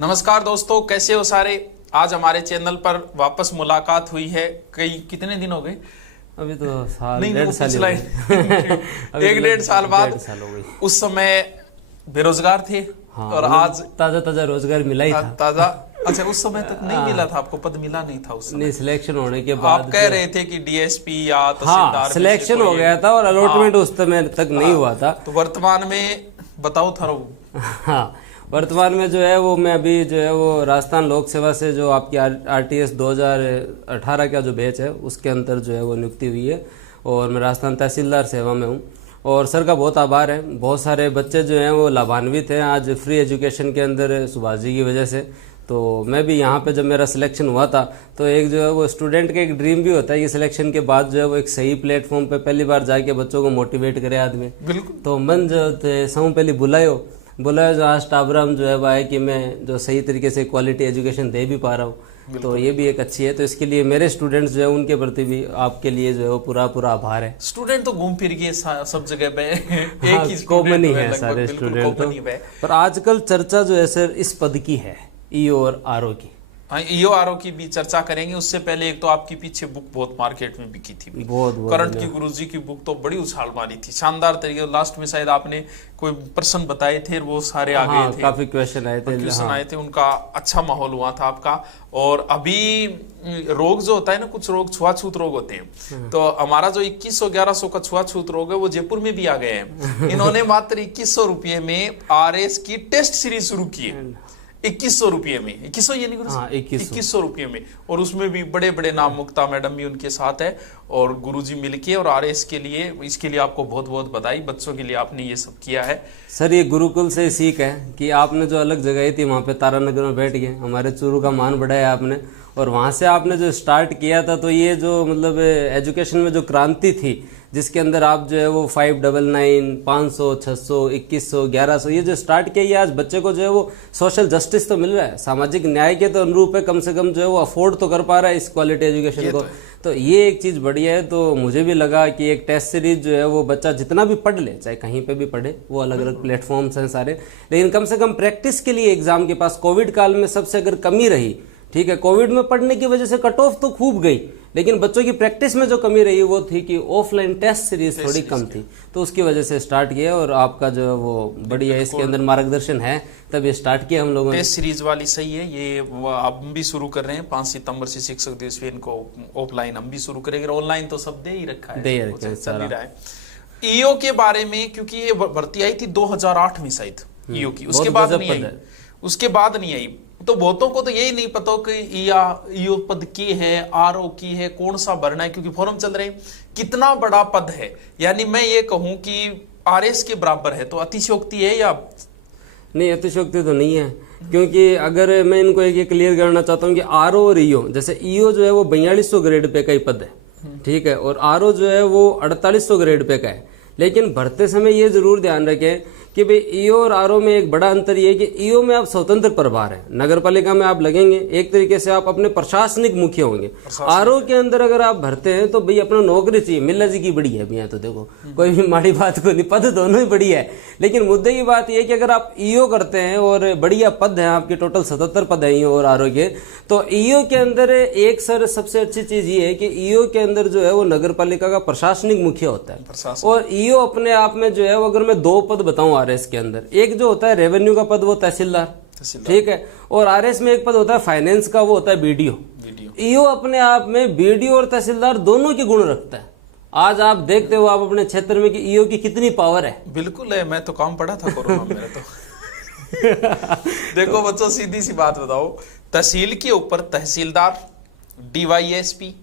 नमस्कार दोस्तों, कैसे हो सारे। आज हमारे चैनल पर वापस मुलाकात हुई है। कितने दिन हो गए? अभी तो साल नहीं, डेढ़ साल पिछला एक डेढ़ साल बाद। हो गई। उस समय बेरोजगार थे। हाँ, और आज ताजा रोजगार मिला ही था। ताजा। अच्छा, उस समय तक नहीं मिला था आपको, पद मिला नहीं था उस समय। नहीं, सिलेक्शन होने के बाद आप कह रहे थे कि डीएसपी या हाँ तहसीलदार सिलेक्शन हो गया था और अलॉटमेंट उस समय तक नहीं हुआ था। तो वर्तमान में बताओ था। हाँ, वर्तमान में जो है वो मैं अभी जो है वो राजस्थान लोक सेवा से जो आपकी आरटीएस 2018 का जो बैच है उसके अंदर जो है वो नियुक्ति हुई है और मैं राजस्थान तहसीलदार सेवा में हूँ। और सर का बहुत आभार है, बहुत सारे बच्चे जो हैं वो लाभान्वित हैं आज फ्री एजुकेशन के अंदर सुभाष जी की वजह से। तो मैं भी यहाँ पे जब मेरा सिलेक्शन हुआ था तो एक जो है वो स्टूडेंट का एक ड्रीम भी होता है कि सिलेक्शन के बाद जो है वो एक सही प्लेटफॉर्म पे पहली बार जाके बच्चों को मोटिवेट करे आदमी। बिल्कुल। तो मन जो थे सहूँ पहले बुलायो जो आज टाबराम जो है वो है कि मैं जो सही तरीके से क्वालिटी एजुकेशन दे भी पा रहा हूँ, तो ये भी एक अच्छी है। तो इसके लिए मेरे स्टूडेंट्स जो है उनके प्रति भी आपके लिए जो है वो पूरा आभार है। स्टूडेंट तो घूम फिर गए सब जगह पे। हाँ, एक ही कॉमन ही है सारे स्टूडेंट तो। पर आजकल चर्चा जो है सर इस पद की है, ईओ और आरओ की। हाँ, ईओ आरओ की भी चर्चा करेंगे। उससे पहले एक तो आपकी पीछे बुक बहुत मार्केट में बिकी थी, बहुत करंट की गुरुजी की बुक तो बड़ी उछाल मारी थी, शानदार तरीके। लास्ट में शायद आपने कोई प्रश्न बताए थे, वो सारे आ गए थे। काफी क्वेश्चन आए थे, उनका अच्छा माहौल हुआ था आपका। और अभी रोग जो होता है ना, कुछ रोग छुआछूत रोग होते हैं, तो हमारा जो 2100-1100 का छुआछूत रोग है वो जयपुर में भी आ गए हैं। इन्होंने मात्र 2100 रुपये में आरएस की टेस्ट सीरीज शुरू की है। 2100 रुपये में, 2100 ये नहीं, 2100 रुपये में। और उसमें भी बड़े बड़े नाम, मुक्ता मैडम भी उनके साथ है और गुरुजी मिलके। और आरएस के लिए, इसके लिए आपको बहुत बहुत बधाई। बच्चों के लिए आपने ये सब किया है सर। ये गुरुकुल से सीख है कि आपने जो अलग जगह थी वहाँ पे तारानगर में बैठ गए, हमारे चूरू का मान बढ़ाया आपने। और वहाँ से आपने जो स्टार्ट किया था, तो ये जो मतलब एजुकेशन में जो क्रांति थी जिसके अंदर आप जो है वो 599, 500, 600, 2100, 1100 ये जो स्टार्ट किया, ये आज बच्चे को जो है वो सोशल जस्टिस तो मिल रहा है, सामाजिक न्याय के तो अनुरूप है, कम से कम जो है वो अफोर्ड तो कर पा रहा है इस क्वालिटी एजुकेशन को। तो ये एक चीज़ बढ़िया है। तो मुझे भी लगा कि एक टेस्ट सीरीज जो है वो बच्चा जितना भी पढ़ ले, चाहे कहीं पे भी पढ़े, वो अलग अलग प्लेटफॉर्म्स हैं सारे, लेकिन कम से कम प्रैक्टिस के लिए एग्जाम के पास। कोविड काल में सबसे अगर कमी रही, ठीक है, कोविड में पढ़ने की वजह से कट ऑफ तो खूब गई, लेकिन बच्चों की प्रैक्टिस में जो कमी रही वो थी कि ऑफलाइन टेस्ट सीरीज थोड़ी कम थी। तो उसकी वजह से स्टार्ट किया और आपका जो वो बढ़िया इसके अंदर मार्गदर्शन है, तब ये स्टार्ट किया हम लोगों ने। टेस्ट सीरीज वाली सही है ये, हम भी शुरू कर रहे हैं। 5 सितंबर से शिक्षक दिवस पे इनको ऑफलाइन हम भी शुरू करेंगे। ऑनलाइन तो सब दे ही रखा है, चल ही रहा है। ईओ के बारे में, क्योंकि ये भर्ती आई थी 2008 में शायद ईओ की, उसके बाद नहीं आई, उसके बाद नहीं आई। तो बहुतों को तो यही नहीं पता कि ईओ पद की है, आरओ की है, कौन सा भरना है, क्योंकि फॉर्म चल रहे हैं। कितना बड़ा पद है, यानी मैं ये कहूं कि आरएस के बराबर है, तो अतिशयोक्ति है या नहीं? अतिशयोक्ति तो नहीं है, क्योंकि अगर मैं इनको एक क्लियर करना चाहता हूँ कि आरओ और ईओ, जैसे ईओ जो है वो 4200 ग्रेड पे का ही पद है, ठीक है, और आरओ जो है वो 4800 ग्रेड पे का है। लेकिन भरते समय ये जरूर ध्यान रखें कि भाई ईओ और आरओ में एक बड़ा अंतर ये है कि ईओ में आप स्वतंत्र प्रभार है, नगर पालिका में आप लगेंगे, एक तरीके से आप अपने प्रशासनिक मुखिया होंगे। आरओ के अंदर अगर आप भरते हैं तो भाई अपना नौकरी चाहिए। मिल्ला जी की बड़ी है भैया, तो देखो कोई भी माड़ी बात को नहीं, पद दोनों ही बड़ी है। लेकिन मुद्दे की बात यह कि अगर आप ईओ करते हैं और बढ़िया पद है आपके, टोटल 77 पद है ईओ और आरओ के, तो ईओ के अंदर एक सर सबसे अच्छी चीज ये है कि ईओ के अंदर जो है वो नगर पालिका का प्रशासनिक मुखिया होता है। और ईओ अपने आप में जो है वो, अगर मैं 2 पद बताऊं आरएस के अंदर, एक जो होता है रेवेन्यू का पद वो तहसीलदार, ठीक है, और आरएस में एक पद होता है फाइनेंस का, वो होता है बीडीओ। ईओ अपने आप में बीडीओ और तहसीलदार दोनों के गुण रखता है। आज आप देखते हो आप अपने क्षेत्र में कि ईओ की कितनी पावर है। बिल्कुल है, मैं तो काम पढ़ा था कोरोना में तो। देखो बच्चों, सीधी सी बात बताओ, तहसील के ऊपर तहसीलदार, डीवाईएसपी,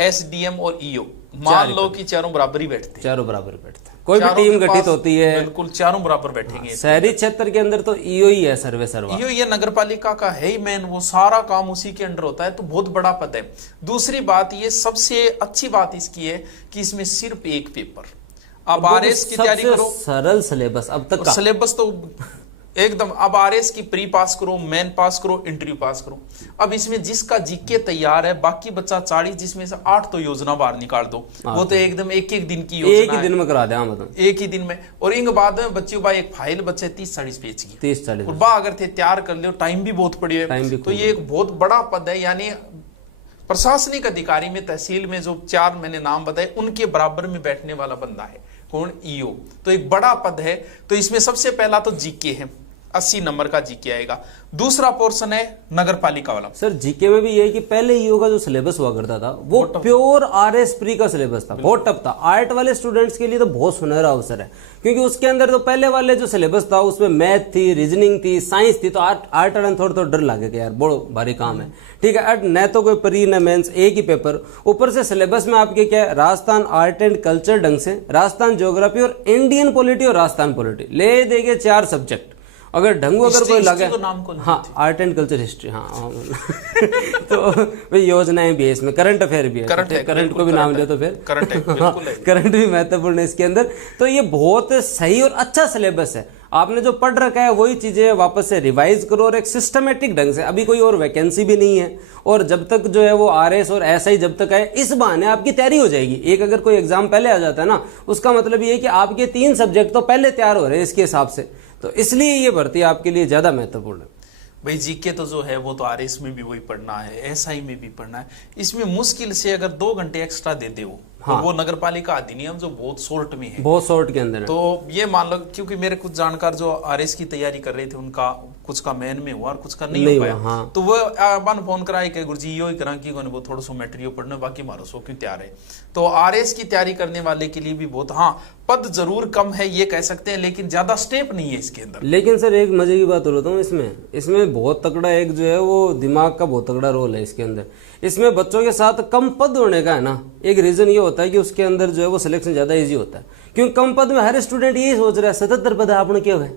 एसडीएम और ईओ, मान लो कि चारों बराबर ही बैठते, चारों बराबर बैठते, कोई भी टीम गठित होती है, बिल्कुल चारों बराबर बैठेंगे। शहरी क्षेत्र के अंदर तो ईओ ही है सर्वे सर्वा। ईओ ये नगर पालिका का है ही मेन, वो सारा काम उसी के अंडर होता है, तो बहुत बड़ा पद है। दूसरी बात, ये सबसे अच्छी बात इसकी है कि इसमें सिर्फ एक पेपर। अब आरएस की तैयारी करो, सरल सिलेबस अब तक का सिलेबस तो एकदम। अब आरएस की प्री पास करो, मेन पास करो, इंटरव्यू पास करो। अब इसमें जिसका जीके तैयार है, बाकी बच्चा 40, जिसमें से 8 तो योजना बाहर निकाल दो। वो तो एकदम एक दिन की योजना, एक ही दिन में करा दे, मतलब एक ही दिन में। और इन बाद में बच्चों बा एक फाइल बच्चे 30-40 पेज की, 30-40 और बा अगर थे तैयार कर ले, टाइम भी बहुत पड़ी है। तो ये एक बहुत बड़ा पद है, यानी प्रशासनिक अधिकारी में तहसील में जो 4 मैंने नाम बताए, उनके बराबर में बैठने वाला बंदा है कौन? ईओ। तो एक बड़ा पद है। तो इसमें सबसे पहला तो जीके है, 80 नंबर का जीके आएगा। दूसरा पोर्शन है नगर पालिका वाला। सर जीके में भी ये है कि पहले ईओ का जो सिलेबस हुआ करता था वो प्योर आरएस प्री का सिलेबस था, बहुत टफ था। आर्ट वाले स्टूडेंट्स के लिए तो बहुत सुनहरा अवसर है, क्योंकि उसके अंदर तो पहले वाले जो सिलेबस था उसमें मैथ थी, रीजनिंग थी, साइंस थी। तो आर्ट थोड़ा डर लगे यार, बहुत भारी काम है। ठीक है, न तो कोई प्री न मेंस, एक ही पेपर। ऊपर से सिलेबस में आपके क्या है, राजस्थान आर्ट एंड कल्चर ढंग से, राजस्थान ज्योग्राफी और इंडियन पॉलिटी और राजस्थान पॉलिटी ले देंगे 4 सब्जेक्ट। अगर ढंगू अगर कोई लगे, हाँ आर्ट एंड कल्चर हिस्ट्री, हाँ तो भाई योजनाएं भी है इसमें, करंट अफेयर भी है, करंट को भी नाम ले तो फिर करंट भी महत्वपूर्ण है इसके अंदर। तो ये बहुत सही और अच्छा सिलेबस है। आपने जो पढ़ रखा है वही चीजें वापस से रिवाइज करो और एक सिस्टमेटिक ढंग से। अभी कोई और वैकेंसी भी नहीं है, और जब तक जो है वो आरएस और एसआई जब तक आए, इस बहाने आपकी तैयारी हो जाएगी। एक अगर कोई एग्जाम पहले आ जाता है ना, उसका मतलब ये है कि आपके 3 सब्जेक्ट तो पहले तैयार हो रहे हैं इसके हिसाब से। तो इसलिए ये भर्ती आपके लिए ज्यादा महत्वपूर्ण है। भाई जीके तो जो है वो तो आरएस में भी वही पढ़ना है, एसआई में भी पढ़ना है। इसमें मुश्किल से अगर 2 घंटे एक्स्ट्रा दे दे हाँ। वो नगर पालिका अधिनियम जो बहुत शॉर्ट में है, बहुत शॉर्ट के अंदर है। तो ये मान लो, क्योंकि मेरे कुछ जानकार जो आरएस की तैयारी कर रहे थे, उनका कुछ का मेन में हुआ और कुछ का नहीं हो पाया। हाँ। तो वो अपन फोन कराए कि गुरुजी यो ही करा कि वो थोड़ा सा मटेरियल पढ़ना, बाकी मारो सो क्यों तैयार है। तो आरएस की तैयारी करने वाले के लिए भी बहुत, हाँ पद जरूर कम है ये कह सकते हैं, लेकिन ज्यादा स्टेप नहीं है इसके अंदर। लेकिन सर एक मजे की बात बताता हूँ, इसमें बहुत तगड़ा एक जो है वो दिमाग का बहुत तगड़ा रोल है इसके अंदर। इसमें बच्चों के साथ कम पद होने का है ना, एक रीजन ये होता है कि उसके अंदर जो है वो सिलेक्शन ज्यादा इजी होता है। क्योंकि कम पद में हर स्टूडेंट यही सोच रहा है 77 पद आपने क्यों है।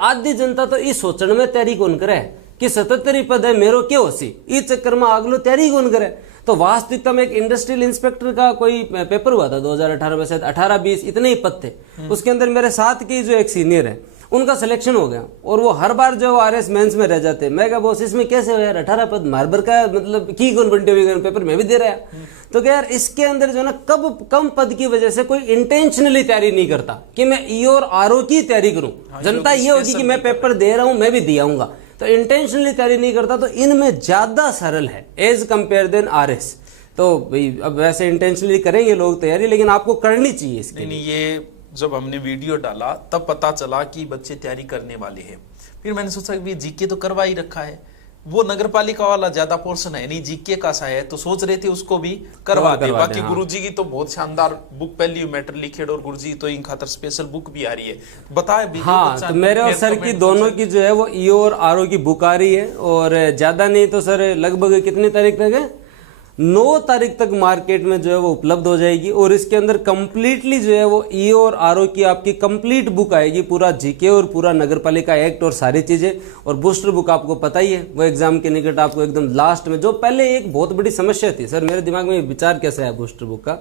आधी जनता तो इस सोचने में तैयारी कौन करे कि 77 पद है मेरो क्यों होसी, इस चक्कर में आगलो तैयारी कौन करे। तो वास्तविकता में एक इंडस्ट्रियल इंस्पेक्टर का कोई पेपर हुआ था 2018 में, शायद 18-20 इतने ही पद थे। उसके अंदर मेरे साथ के जो एक सीनियर है उनका सिलेक्शन हो गया, और वो हर बार जो आरएस मेंस में रह जाते। मैं क्या बॉस इसमें कैसे हो यार, 18 पद मार्बर का मतलब की कौन बंटे हुए पेपर में भी दे रहा है। तो क्या यार इसके अंदर जो है ना, कब कम पद की वजह से कोई इंटेंशनली तैयारी नहीं करता कि मैं ई और आरओ की तैयारी करूं। जनता ये होगी कि मैं पेपर दे रहा हूं, मैं भी दियाऊंगा, तो इंटेंशनली तैयारी नहीं करता। तो इनमें ज्यादा सरल है एज कंपेयर देन आरएस। तो भाई अब वैसे इंटेंशनली करेंगे लोग तैयारी, लेकिन आपको करनी चाहिए इसके। नहीं, ये जब हमने वीडियो डाला तब पता चला कि बच्चे तैयारी करने वाले हैं। फिर मैंने सोचा कि जीके तो करवा ही रखा है, वो नगर पालिका वाला ज्यादा पोर्शन है नहीं, जीके का सा है, तो सोच रहे थे उसको भी करवा दे। बाकी हाँ। गुरुजी की तो बहुत शानदार बुक पहली मैटर लिखेड, और गुरुजी तो इन खातर स्पेशल बुक भी आ रही है, बताए भी। हाँ, तो मेरे और सर की दोनों की जो है वो ईओ और आरओ की बुक आ रही है, और ज्यादा नहीं तो सर लगभग कितनी तारीख तक है, 9 तारीख तक मार्केट में जो है वो उपलब्ध हो जाएगी। और इसके अंदर कंप्लीटली जो है वो ईओ और आरओ की आपकी कंप्लीट बुक आएगी, पूरा जीके और पूरा नगरपालिका एक्ट और सारी चीजें। और बूस्टर बुक आपको पता ही है, वो एग्जाम के निकट आपको एकदम लास्ट में, जो पहले एक बहुत बड़ी समस्या थी सर मेरे दिमाग में विचार कैसा है बूस्टर बुक का,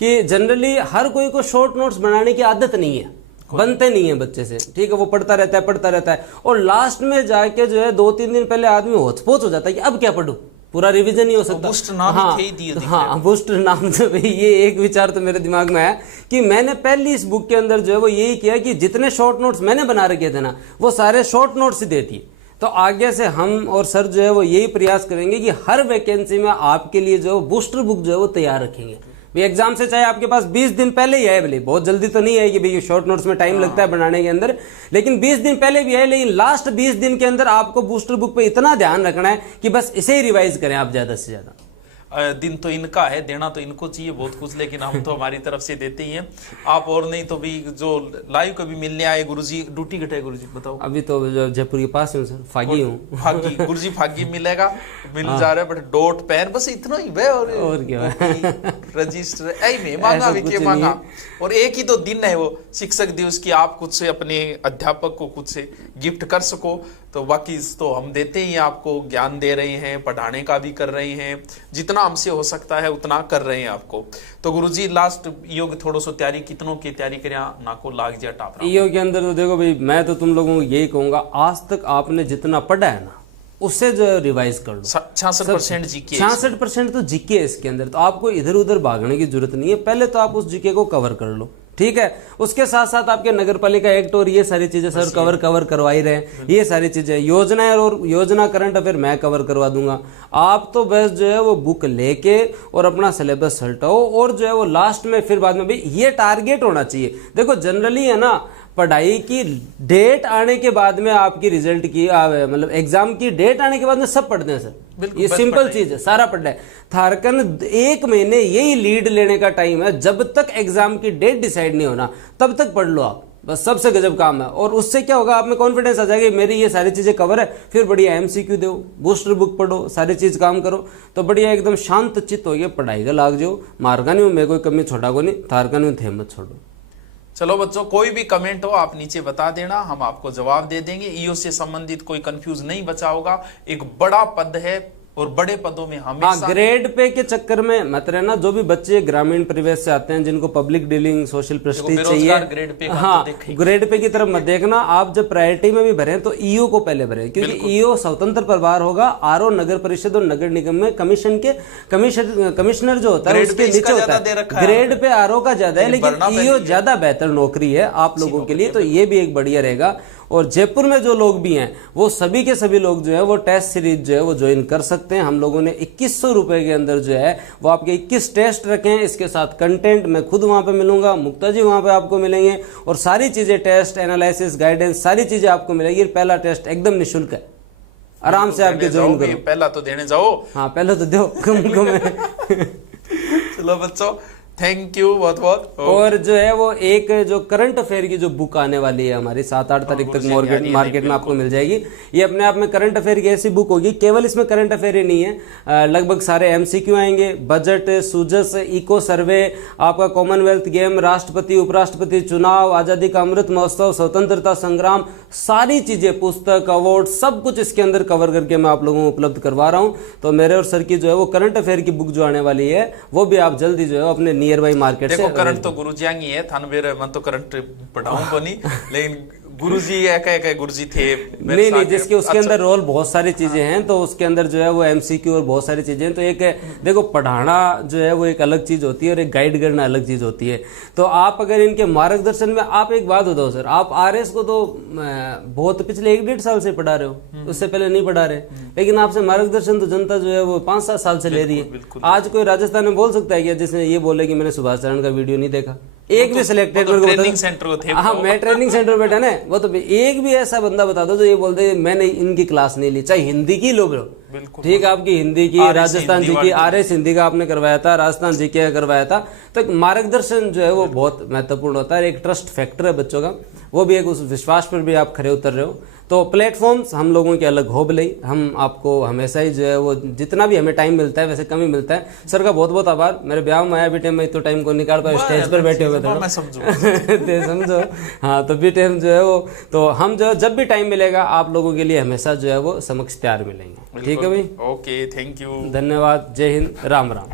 कि जनरली हर कोई को शॉर्ट नोट्स बनाने की आदत नहीं है, बनते नहीं है बच्चे से। ठीक है, वो पढ़ता रहता है, और लास्ट में जाके जो है 2-3 दिन पहले आदमी होचपोच हो जाता है कि अब क्या पढ़ूं, पूरा रिवीजन ही हो सकता। बूस्ट नाम हाँ, ही दिए हाँ बूस्ट नाम तो भाई ये एक विचार तो मेरे दिमाग में है कि मैंने पहली इस बुक के अंदर जो है वो यही किया कि जितने शॉर्ट नोट्स मैंने बना रखे थे ना, वो सारे शॉर्ट नोट्स ही देती है। तो आगे से हम और सर जो है वो यही प्रयास करेंगे कि हर वैकेंसी में आपके लिए जो बूस्टर बुक जो है वो तैयार रखेंगे। एग्जाम से चाहे आपके पास 20 दिन पहले ही आए, भले बहुत जल्दी तो नहीं आएगी भाई, शॉर्ट नोट्स में टाइम लगता है बनाने के अंदर, लेकिन 20 दिन पहले भी आए, लेकिन लास्ट 20 दिन के अंदर आपको बूस्टर बुक पे इतना ध्यान रखना है कि बस इसे ही रिवाइज करें आप ज्यादा से ज्यादा। दिन तो इनका है, देना तो इनको चाहिए बहुत कुछ, लेकिन हम तो हमारी तरफ से देते ही हैं। आप और नहीं तो भी जो लाइव कभी मिलने आए, गुरुजी ड्यूटी घटे, गुरुजी बताओ। अभी तो जयपुर के पास हूँ सर, फागी हूँ। फागी गुरुजी फागी मिलेगा, मिल जा रहा है, बट डॉट पेन बस इतना ही है, और क्या रजिस्टर में मांगा विके मांगा। और एक ही तो दिन है वो शिक्षक दिवस की, आप कुछ से अपने अध्यापक को कुछ से गिफ्ट कर सको, तो बाकी तो हम देते ही आपको, ज्ञान दे रहे हैं, पढ़ाने का भी कर रहे हैं। जितना हमसे हो सकता है उतना कर रहे हैं आपको। तो गुरुजी लास्ट योग थोड़ा सो तैयारी कितनों की तैयारी करें ना को लाग जाए टाप योग के अंदर? तो देखो भाई, मैं तो तुम लोगों को यही कहूंगा, आज तक आपने जितना पढ़ा है ना उससे जो रिवाइज कर लो। 66% जीके, 66% तो जीके है इसके अंदर। तो आपको इधर उधर भागने की जरूरत नहीं है, पहले तो आप उस जीके को कवर कर लो, ठीक है। उसके साथ साथ आपके नगर पालिका एक्ट और ये सारी चीजें सर कवर करवा ही रहे हैं, ये सारी चीजें, योजनाएं और योजना करंट अफेयर मैं कवर करवा दूंगा। आप तो बस जो है वो बुक लेके और अपना सिलेबस सल्टाओ, और जो है वो लास्ट में फिर बाद में भी ये टारगेट होना चाहिए। देखो जनरली है ना, पढ़ाई की डेट आने के बाद में आपकी रिजल्ट की मतलब एग्जाम की डेट आने के बाद में सब पढ़ते हैं सर, ये सिंपल चीज है, सारा पढ़ना है। थारकन 1 महीने यही लीड लेने का टाइम है, जब तक एग्जाम की डेट डिसाइड नहीं होना तब तक पढ़ लो आप, बस सबसे गजब काम है। और उससे क्या होगा, आप में कॉन्फिडेंस आ जाएगा, मेरी ये सारी चीजें कवर है, फिर बढ़िया एमसीक्यू दो, बूस्टर बुक पढ़ो, सारी चीज काम करो, तो बढ़िया एकदम शांत चित्त हो गया, पढ़ाई का लाग जाओ, मारगा नहीं, मैं कोई कमी छोड़ा को नहीं, थारका नहीं थे मत छोड़ो। चलो बच्चों, कोई भी कमेंट हो आप नीचे बता देना, हम आपको जवाब दे देंगे। ईओ से संबंधित कोई कंफ्यूज नहीं बचा होगा। एक बड़ा पद है और बड़े पदों में हमेशा ग्रेड पे के चक्कर में मत रहना। जो भी बच्चे ग्रामीण परिवेश से आते हैं, जिनको पब्लिक डीलिंग सोशल प्रेस्टीज चाहिए, ग्रेड पे हाँ ग्रेड पे की तरफ मत देखना। आप जब प्रायोरिटी में भी भरें तो ईओ को पहले भरें, क्योंकि ईओ स्वतंत्र प्रभार होगा। आरओ नगर परिषद और नगर निगम में कमिश्नर जो होता है उसके नीचे होता है। ग्रेड पे आरओ का ज्यादा है, लेकिन ईओ ज्यादा बेहतर नौकरी है आप लोगों के लिए, तो ये भी एक बढ़िया रहेगा। और जयपुर में जो लोग भी हैं वो सभी के सभी लोग जो है वो टेस्ट सीरीज जो है वो ज्वाइन कर सकते हैं। हम लोगों ने 2100 रुपए के अंदर जो है वो आपके 21 टेस्ट रखे हैं, इसके साथ कंटेंट मैं खुद वहां पे मिलूंगा, मुक्ता जी वहां पे आपको मिलेंगे, और सारी चीजें टेस्ट एनालिसिस गाइडेंस सारी चीजें आपको मिलेगी। पहला टेस्ट एकदम निःशुल्क है, आराम से आपके ज्वाइन करो। पहला तो देने जाओ, हाँ पहले तो दो कम चलो बच्चों, थैंक यू बहुत बहुत। और जो है वो एक जो करंट अफेयर की जो बुक आने वाली है हमारी 7-8 तारीख तक मार्केट में आपको मिल जाएगी। ये अपने आप में करंट अफेयर की ऐसी बुक होगी, केवल इसमें करंट अफेयर ही नहीं है, लगभग सारे एमसीक्यू आएंगे, बजट, सूजस, इको सर्वे, आपका कॉमनवेल्थ गेम, राष्ट्रपति उपराष्ट्रपति चुनाव, आजादी का अमृत महोत्सव, स्वतंत्रता संग्राम, सारी चीजें, पुस्तक, अवार्ड, सब कुछ इसके अंदर कवर करके मैं आप लोगों को उपलब्ध करवा रहा हूं। तो मेरे और सर की जो है वो करंट अफेयर की बुक जो आने वाली है वो भी आप जल्दी जो है अपने नियर बाई मार्केट से। देखो करंट तो गुरुजी ही है, थान बेर मन तो करंट पढ़ाऊं को नहीं, लेकिन गुरुजी एक गुरुजी थे नहीं, जिसके उसके अंदर रोल बहुत सारी चीजें हैं, तो उसके अंदर जो है वो एमसीक्यू और बहुत सारी चीजें हैं। तो एक देखो पढ़ाना जो है वो एक अलग चीज होती है और एक गाइड करना अलग चीज होती है। तो आप अगर इनके मार्गदर्शन में, आप एक बात बताओ सर, आप आरएस को तो बहुत पिछले 1-1.5 साल से पढ़ा रहे हो, उससे पहले नहीं पढ़ा रहे, लेकिन आपसे मार्गदर्शन तो जनता जो है वो 5-7 साल से ले रही है। आज कोई राजस्थान में बोल सकता है क्या जिसने ये बोले कि मैंने सुभाष चरण का वीडियो नहीं देखा? एक भी सिलेक्टेड ट्रेनिंग सेंटर को थे, हाँ मैं ट्रेनिंग सेंटर बैठा ना, वो तो एक भी ऐसा बंदा बता दो जो ये बोलते मैंने इनकी क्लास नहीं ली, चाहे हिंदी की लोग, ठीक है, आपकी हिंदी की, राजस्थान जी की, आरएस हिंदी का आपने करवाया था, राजस्थान जी का करवाया था। तो मार्गदर्शन जो है वो बहुत महत्वपूर्ण होता है, एक ट्रस्ट फैक्टर है बच्चों का, वो भी एक उस विश्वास पर भी आप खरे उतर रहे हो। तो प्लेटफॉर्म्स हम लोगों के अलग हो भले, हम आपको हमेशा ही जो है वो जितना भी हमें टाइम मिलता है वैसे कम ही मिलता है। सर का बहुत बहुत आभार, मेरे ब्याह में आया भी टाइम में तो टाइम को निकाल पाए, स्टेज पर बैठे हुए थे समझो, हाँ तो भी टाइम जो है वो, तो हम जो जब भी टाइम मिलेगा आप लोगों के लिए हमेशा जो है वो समक्ष तैयार मिलेंगे। ठीक है भाई, ओके, थैंक यू, धन्यवाद, जय हिंद, राम राम।